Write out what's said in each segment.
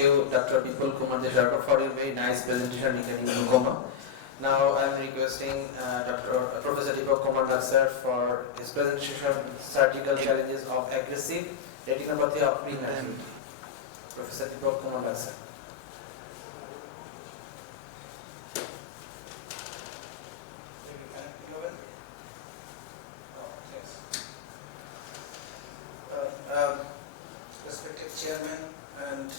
you, Dr. Kumar, for your very nice presentation regarding glaucoma. Now I am requesting Professor Dipak Kumar sir for his presentation surgical challenges of aggressive retinopathy of prematurity. Professor Dipak Kumar sir. Respected Chairman and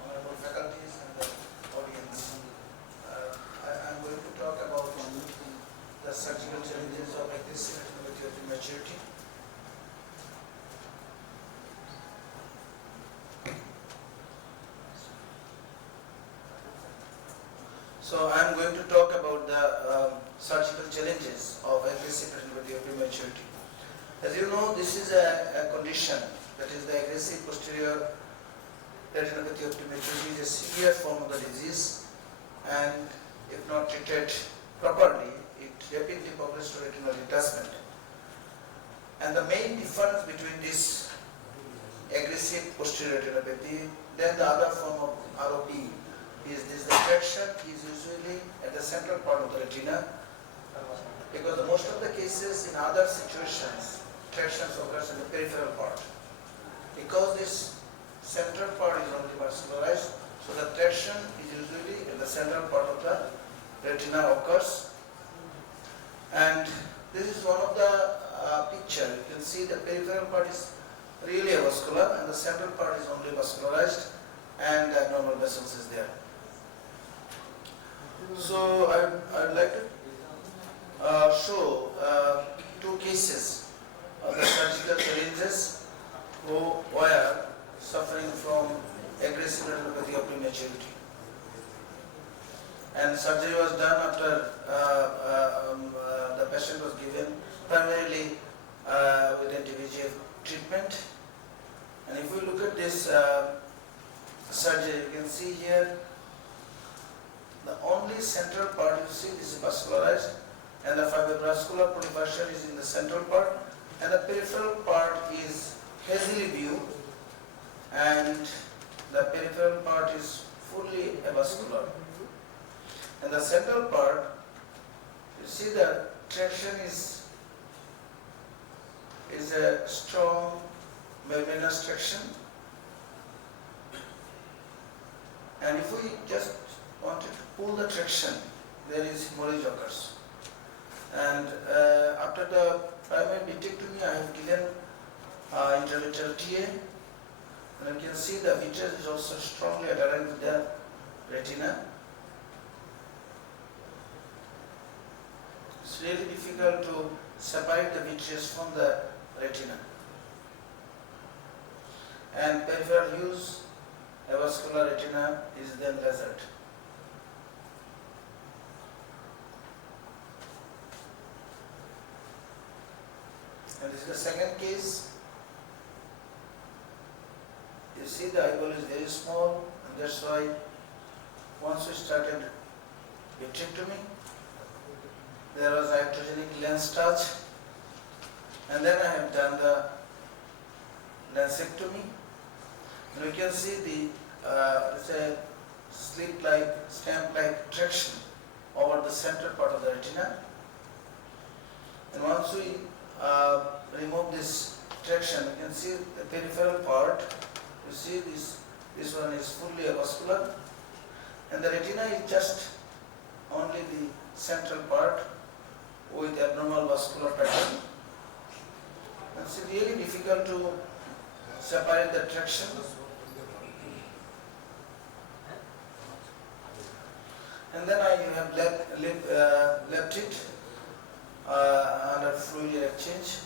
honorable faculties and the audience, I am going to talk about the surgical challenges of aggressive retinopathy of prematurity. So I am going to talk about the surgical challenges of aggressive retinopathy of prematurity. As you know, this is a condition, that is the aggressive posterior retinopathy of prematurity is a severe form of the disease, and if not treated properly, it rapidly progresses to retinal detachment. And the main difference between this aggressive posterior retinopathy than the other form of ROP is this: the traction is usually at the central part of the retina, because most of the cases in other situations, traction occurs in the peripheral part. Because this central part is only vascularized, so the traction is usually in the central part of the retina occurs. And this is one of the picture. You can see the peripheral part is really avascular and the central part is only vascularized and abnormal vessels is there. So I would like to show two cases of the surgical challenges who were suffering from aggressive retinopathy of prematurity. And surgery was done after the patient was given primarily with anti-VEGF treatment. And if we look at this surgery, you can see here the only central part you see is vascularized, and the fibroblascular proliferation is in the central part, and the peripheral part is hazily viewed, and the peripheral part is fully avascular. And the central part, you see the traction is a strong membranous traction. And if we just wanted to pull the traction, there is hemorrhage occurs. And after the primary vitrectomy, I have given intravitreal TA, and you can see the vitreous is also strongly adherent with the retina. It's really difficult to separate the vitreous from the retina. And peripheral use, avascular retina is then lasered. And this is the second case. You see the eyeball is very small, and that's why once we started vitrectomy, there was iatrogenic lens touch, and then I have done the lensectomy. And you can see the it's a slit-like, stamp-like traction over the central part of the retina. And once we remove this traction, you can see the peripheral part. You see this one is fully avascular, and the retina is just only the central part with abnormal vascular pattern. It's really difficult to separate the traction. And then I have left it under fluid exchange.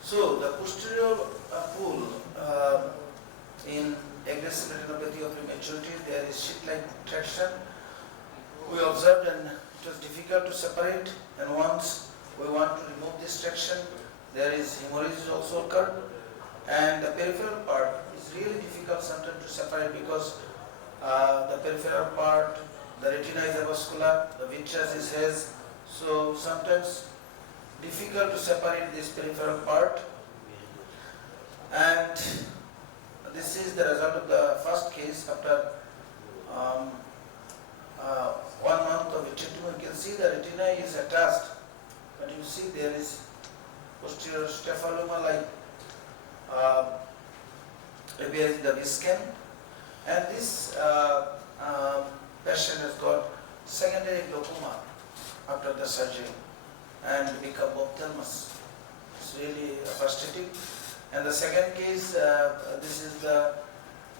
So the posterior pool in aggressive retinopathy of prematurity, there is sheet-like traction. We observed, and it was difficult to separate. And once we want to remove this traction, there is hemorrhage also occurred. And the peripheral part is really difficult sometimes to separate, because the peripheral part, the retina is avascular, the vitreous is haze. So sometimes difficult to separate this peripheral part. after 1 month of treatment, you can see the retina is attached, but you see there is posterior cephaloma like appears in the scan, and this patient has got secondary glaucoma after the surgery and become ophthalmos. It's really frustrating. And the second case, this is the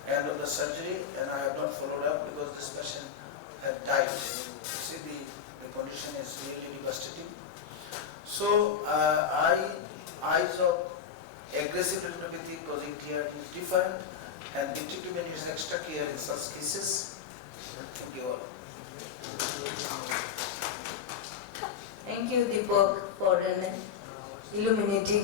end of the surgery, and I have not followed up because this patient had died. You see, the condition is really devastating. So, eyes of aggressive retinopathy causing clarity is different, and the treatment is extra care in such cases. Thank you all. Thank you, Dipak, for an illuminating